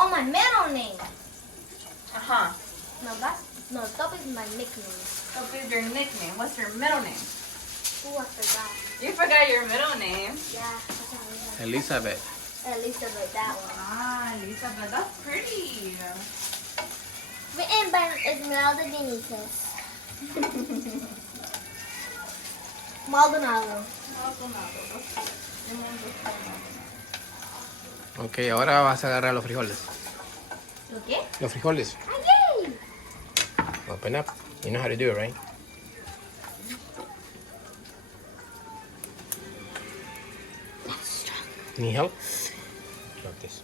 Oh, my middle name. Uh-huh. No, Top is my nickname. What is your nickname? What's your middle name? Ooh, I forgot. You forgot your middle name. Yeah, Elizabeth. Elizabeth, that one. Ah, Elizabeth, that's pretty. Written by Esmeralda Benitez. Maldonado. Ok, ahora vas a agarrar los frijoles. ¿Lo qué? Los frijoles. ¡Ay! Open up. You know how to do it, right? Need help? Like this.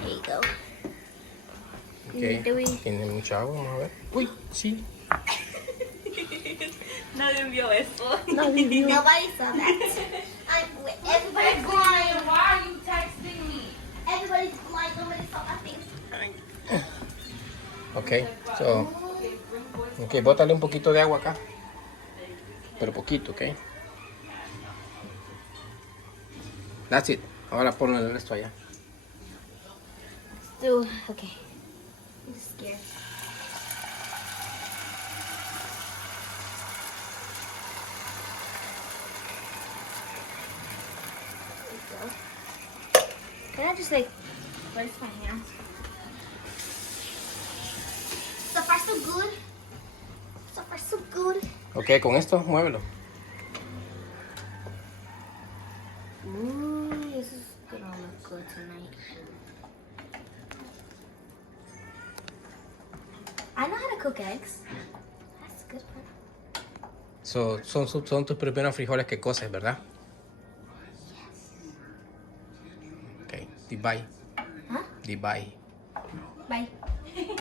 There you go. Ok. Do we- Tiene mucha agua, vamos a ver. Uy, sí. Nadie vio eso. Nobody saw that. Everybody's blind. Why are you texting me? Everybody's blind. Nobody saw that thing. Ok, so. Ok, bótale un poquito de agua acá. Pero poquito, ok. That's it. Ahora ponle el resto allá. Dude, okay. I'm scared. There you go. Can I just like, where's my hands? So far so good. So far so good. Ok, con esto, muévelo. Ooh, this is gonna look good tonight. I know how to cook eggs. That's a good one. So, son tus primeros frijoles que coces, ¿verdad? Ok, di bye. Huh? Di bye. Bye.